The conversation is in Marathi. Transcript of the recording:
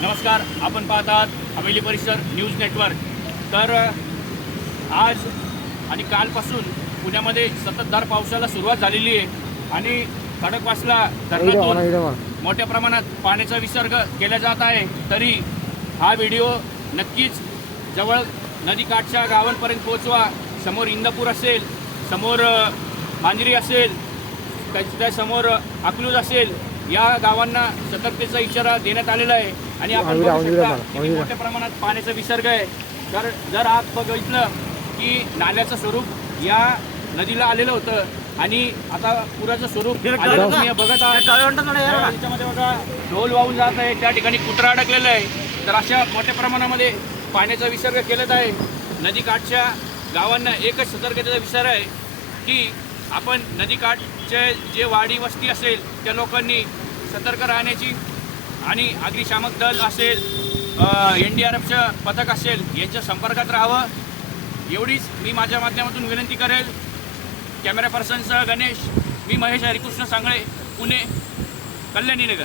नमस्कार, आपण पाहत आहात हवेली परिसर न्यूज नेटवर्क। तर आज आणि कालपासून पुण्यामध्ये संततधार पावसाला सुरुवात झालेली आहे आणि खडकवासला धरणातून मोठ्या प्रमाणात पाण्याचा विसर्ग केला जात आहे। तरी हा व्हिडिओ नक्कीच जवळ नदीकाठच्या गावांपर्यंत पोहोचवा। समोर इंदापूर असेल, समोर मांजरी असेल, त्या समोर अकलूज असेल, या गावांना सतर्कतेचा इशारा देण्यात आलेला आहे। आणि आपण बघू शकता किती मोठ्या प्रमाणात पाण्याचा विसर्ग आहे। तर जर आज बघितलं की नाल्याचं स्वरूप या नदीला आलेलं होतं आणि आता पुराचं स्वरूप तुम्ही बघत आहात। त्याच्यामध्ये बघा ढोल वाहून जात आहे, त्या ठिकाणी कुत्रा अडकलेला आहे। तर अशा मोठ्या प्रमाणामध्ये पाण्याचा विसर्ग केला आहे। नदीकाठच्या गावांना एकच सतर्कतेचा इशारा आहे की आपण नदीकाठचे जे वाडी वस्ती असेल त्या लोकांनी सतर्क राहण्याची आणि अग्निशामक दल असेल, NDRFचं पथक असेल यांच्या संपर्कात राहावं, एवढीच मी माझ्या माध्यमातून विनंती करेल। कॅमेरा पर्सनसह गणेश, मी महेश हरिकृष्ण सांगळे, पुणे, कल्याणी नगर।